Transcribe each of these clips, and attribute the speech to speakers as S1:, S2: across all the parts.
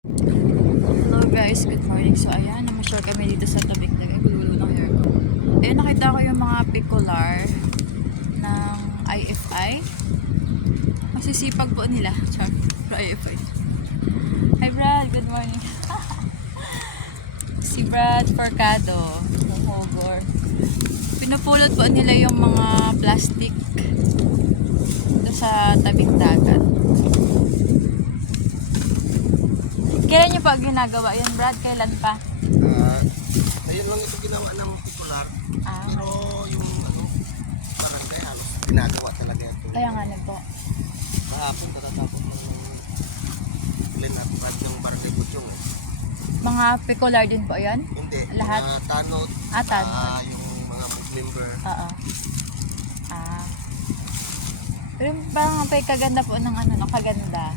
S1: Hello guys, good morning. So ayan, namasyal kami dito sa dagat. Ay, gulo ng hair ko. Nakita ko yung mga picolar ng IFI. Masisipag po nila. Char, pro IFI. Hi Brad, good morning. si Brad Forcado, Hogor. Pinapulot po nila yung mga plastic sa Kailan nyo pa ginagawa yun, Brad? Kailan pa?
S2: Ah, ayun lang ito ginawa ng titular.
S1: Ah,
S2: Pero yung ano, barangay halos ginagawa talaga ito.
S1: kaya nga na po.
S2: Kahapon katatapos ng clean up at ng barangay Kutyong. Eh.
S1: Mga picolar din po yan?
S2: Hindi,
S1: Lahat?
S2: mga tanod,
S1: Ah, tanod.
S2: ah, yung mga member.
S1: Oo. Ah. Pero parang pa kaganda po ng ano, no? kaganda.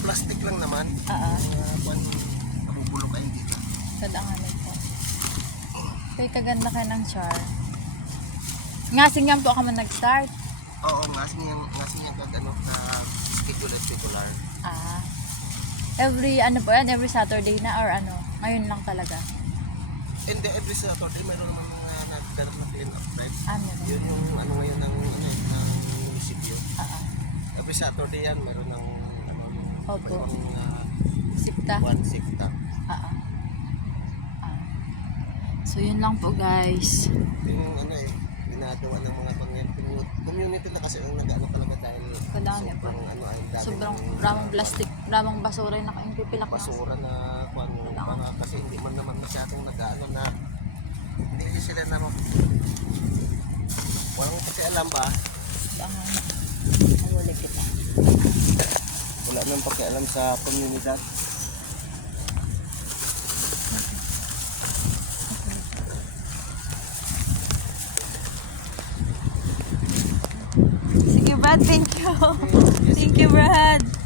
S2: Plastic lang naman.
S1: Oo.
S2: Mga kwan, nabubulok kayo dito.
S1: Sa danganan po. Kay kaganda ka ng char. Ngasing yan po ako man nag-start.
S2: Oo, ngasing yung, ngasing yung kag ano, schedule at titular.
S1: Ah. Every, ano po yan? Every Saturday na or ano? Ngayon lang talaga.
S2: Then every Saturday, mayroon naman mga nagdarap na clean up drive.
S1: Ano na?
S2: Yun yung ano ngayon ng, ano, ng munisipyo.
S1: Oo.
S2: Every Saturday yan, meron ano, ng
S1: Opo.
S2: yung uh,
S1: Sipta.
S2: one sikta.
S1: Ah. Ah. So yun lang po guys.
S2: Yung ano eh, ginagawa ng mga community, community na kasi ang nag-ano talaga dahil
S1: Kadami po.
S2: sobrang ano ay dami
S1: Sobrang
S2: ng
S1: ramang plastic, ramang basura yung nakaingpipilak na.
S2: basura na kung ano, para kasi hindi man naman masyadong nag-ano na hindi sila na walang pakialam ba?
S1: Baka mahuli kita.
S2: Wala nang pakialam sa komunidad.
S1: Sige Brad, thank you. Thank you Brad.